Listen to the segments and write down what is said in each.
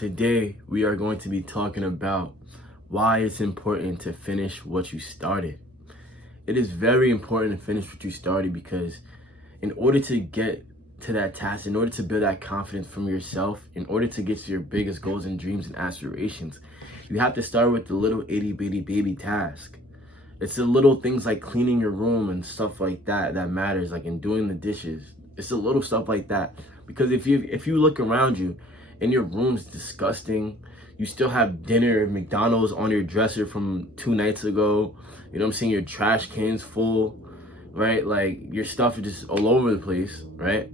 Today, we are going to be talking about why it's important to finish what you started. It is very important to finish what you started because in order to get to that task, in order to build that confidence from yourself, in order to get to your biggest goals and dreams and aspirations, you have to start with the little itty bitty baby task. It's the little things like cleaning your room and stuff like that that matters, like in doing the dishes. It's the little stuff like that. Because if you look around you and your room's disgusting, you still have dinner at McDonald's on your dresser from 2 nights ago, you know what I'm saying, your trash can's full, right? Like your stuff is just all over the place, right?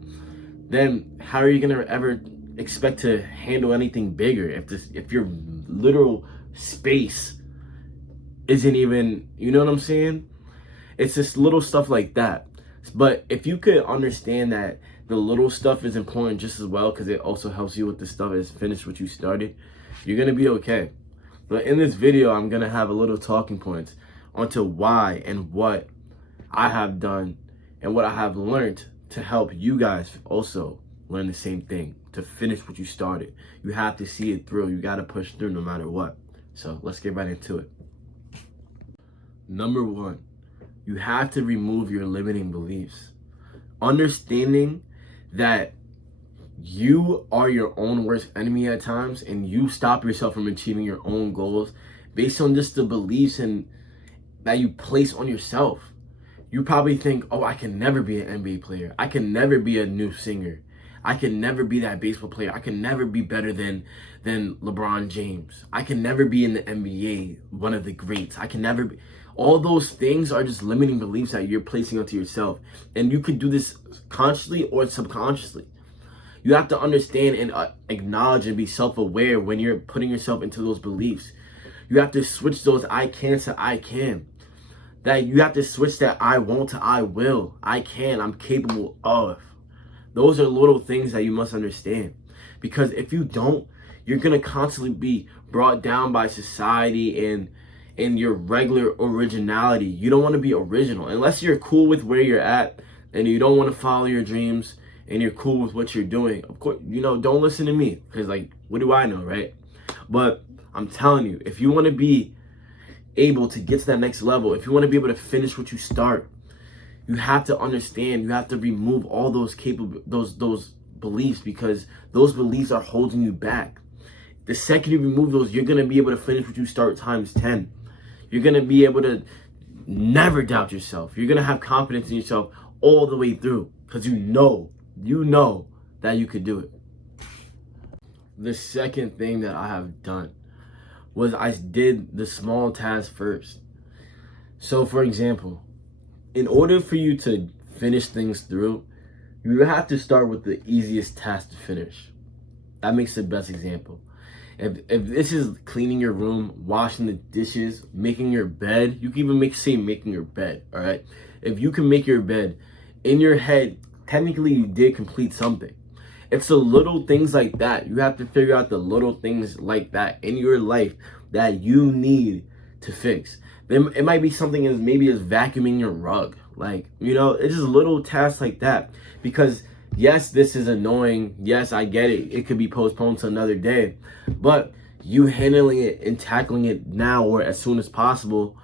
Then how are you gonna ever expect to handle anything bigger if your literal space isn't even, you know what I'm saying? It's just little stuff like that. But if you could understand that the little stuff is important just as well, because it also helps you with the stuff that's finished what you started, you're gonna be okay. But in this video, I'm gonna have a little talking points onto why and what I have done and what I have learned to help you guys also learn the same thing, to finish what you started. You have to see it through. You gotta push through no matter what. So let's get right into it. Number one, you have to remove your limiting beliefs. Understanding that you are your own worst enemy at times and you stop yourself from achieving your own goals based on just the beliefs and that you place on yourself. You probably think, oh, I can never be an NBA player. I can never be a new singer. I can never be that baseball player. I can never be better than LeBron James. I can never be in the NBA, one of the greats. I can never be. All those things are just limiting beliefs that you're placing onto yourself. And you could do this consciously or subconsciously. You have to understand and acknowledge and be self-aware when you're putting yourself into those beliefs. You have to switch those I can to I can. That you have to switch that I won't to I will. I can, I'm capable of. Those are little things that you must understand. Because if you don't, you're going to constantly be brought down by society and your regular originality. You don't want to be original. Unless you're cool with where you're at and you don't want to follow your dreams and you're cool with what you're doing. Of course, don't listen to me. Because, what do I know, right? But I'm telling you, if you want to be able to get to that next level, if you want to be able to finish what you start, you have to understand, you have to remove all those those beliefs, because those beliefs are holding you back. The second you remove those, you're going to be able to finish what you start times 10. You're going to be able to never doubt yourself. You're going to have confidence in yourself all the way through, because you know that you could do it. The second thing that I have done was I did the small task first. So for example, in order for you to finish things through, you have to start with the easiest task to finish. That makes the best example. If this is cleaning your room, washing the dishes, making your bed, you can even say making your bed, all right? If you can make your bed, in your head, technically you did complete something. It's the little things like that. You have to figure out the little things like that in your life that you need to fix. It might be something as maybe as vacuuming your rug. It's just little tasks like that. Because yes, this is annoying. Yes, I get it. It could be postponed to another day. But you handling it and tackling it now or as soon as possible,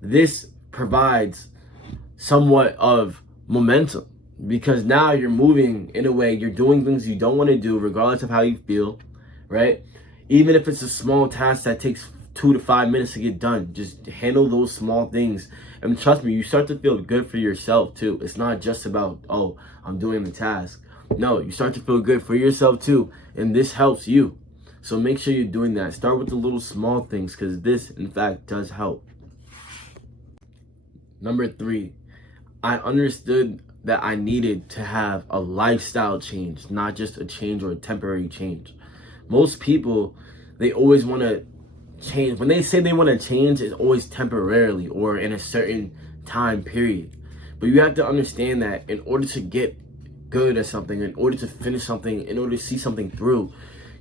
this provides somewhat of momentum. Because now you're moving in a way, you're doing things you don't want to do regardless of how you feel, right? Even if it's a small task that takes 2 to 5 minutes to get done, just handle those small things. And trust me, you start to feel good for yourself too. It's not just about, oh, I'm doing the task. No, you start to feel good for yourself too. And this helps you. So make sure you're doing that. Start with the little small things, because this, in fact, does help. Number 3, I understood that I needed to have a lifestyle change, not just a change or a temporary change. Most people, they always want to change. When they say they want to change, it's always temporarily or in a certain time period. But you have to understand that in order to get good at something, in order to finish something, in order to see something through,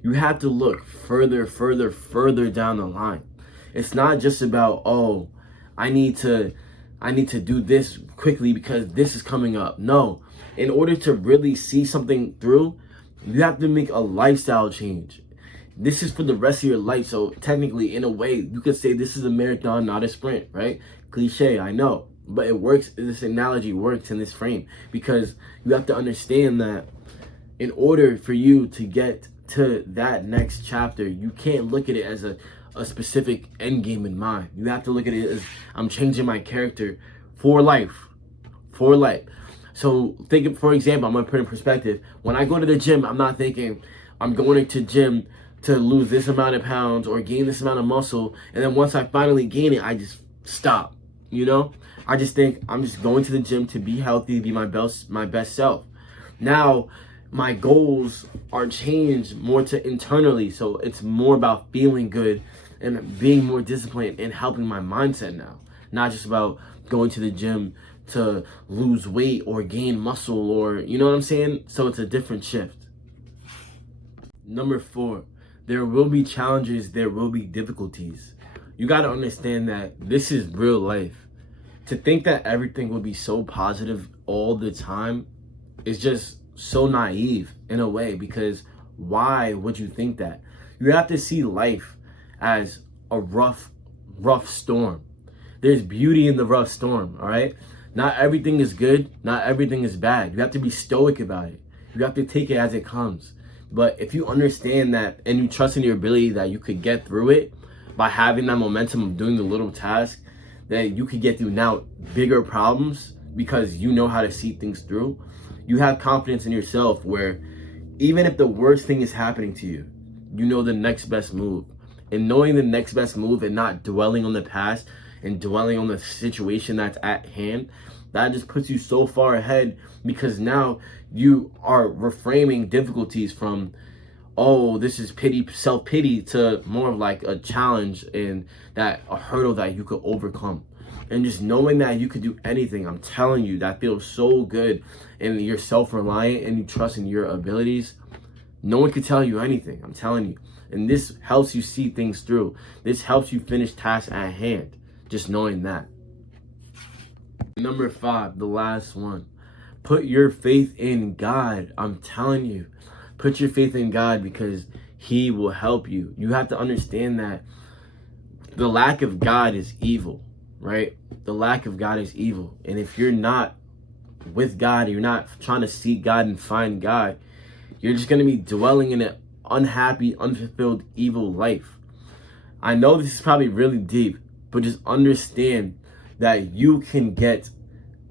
you have to look further down the line. It's not just about, oh, I need to do this quickly because this is coming up. No, in order to really see something through, you have to make a lifestyle change. this is for the rest of your life. So technically, in a way, you could say this is a marathon, not a sprint, right? Cliche, I know. But it works, this analogy works in this frame, because you have to understand that in order for you to get to that next chapter, you can't look at it as a specific end game in mind. You have to look at it as, I'm changing my character for life. For life. So think, for example, I'm gonna put in perspective. When I go to the gym, I'm not thinking I'm going to gym to lose this amount of pounds or gain this amount of muscle, and then once I finally gain it, I just stop. You know? I just think I'm just going to the gym to be healthy, be my best self. Now, my goals are changed more to internally, so it's more about feeling good and being more disciplined and helping my mindset now. Not just about going to the gym to lose weight or gain muscle, or, you know what I'm saying? So it's a different shift. Number 4, there will be challenges, there will be difficulties. You got to understand that this is real life. To think that everything will be so positive all the time is just so naive in a way, because why would you think that? You have to see life as a rough storm. There's beauty in the rough storm, all right? Not everything is good, not everything is bad. You have to be stoic about it. You have to take it as it comes. But if you understand that and you trust in your ability that you could get through it by having that momentum of doing the little task, that you could get through now bigger problems because you know how to see things through. You have confidence in yourself where even if the worst thing is happening to you, you know the next best move. And knowing the next best move and not dwelling on the past and dwelling on the situation that's at hand, that just puts you so far ahead, because now you are reframing difficulties from, oh, this is pity, self-pity, to more of like a challenge and that a hurdle that you could overcome. And just knowing that you could do anything, I'm telling you, that feels so good. And you're self-reliant and you trust in your abilities. No one could tell you anything, I'm telling you. And this helps you see things through. This helps you finish tasks at hand, just knowing that. Number 5, the last one. Put your faith in God. I'm telling you. Put your faith in God, because He will help you. You have to understand that the lack of God is evil, right? The lack of God is evil. And if you're not with God, you're not trying to seek God and find God, you're just going to be dwelling in an unhappy, unfulfilled, evil life. I know this is probably really deep, but just understand that you can get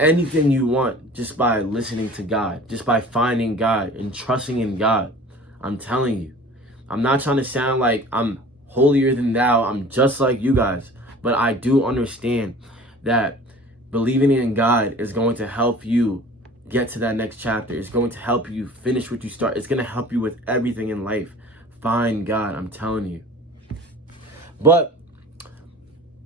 anything you want just by listening to God, just by finding God and trusting in God. I'm telling you. I'm not trying to sound like I'm holier than thou. I'm just like you guys. But I do understand that believing in God is going to help you get to that next chapter. It's going to help you finish what you start. It's going to help you with everything in life. Find God, I'm telling you. But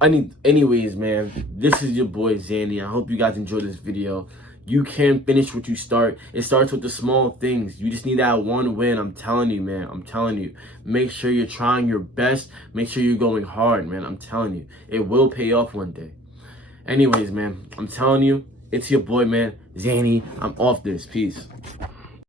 anyways, man, this is your boy Zandy. I hope you guys enjoyed this video. You can finish what you start. It starts with the small things. You just need that one win. I'm telling you, man. I'm telling you. Make sure you're trying your best. Make sure you're going hard, man. I'm telling you. It will pay off one day. Anyways, man, I'm telling you, it's your boy, man, Zanny. I'm off this. Peace.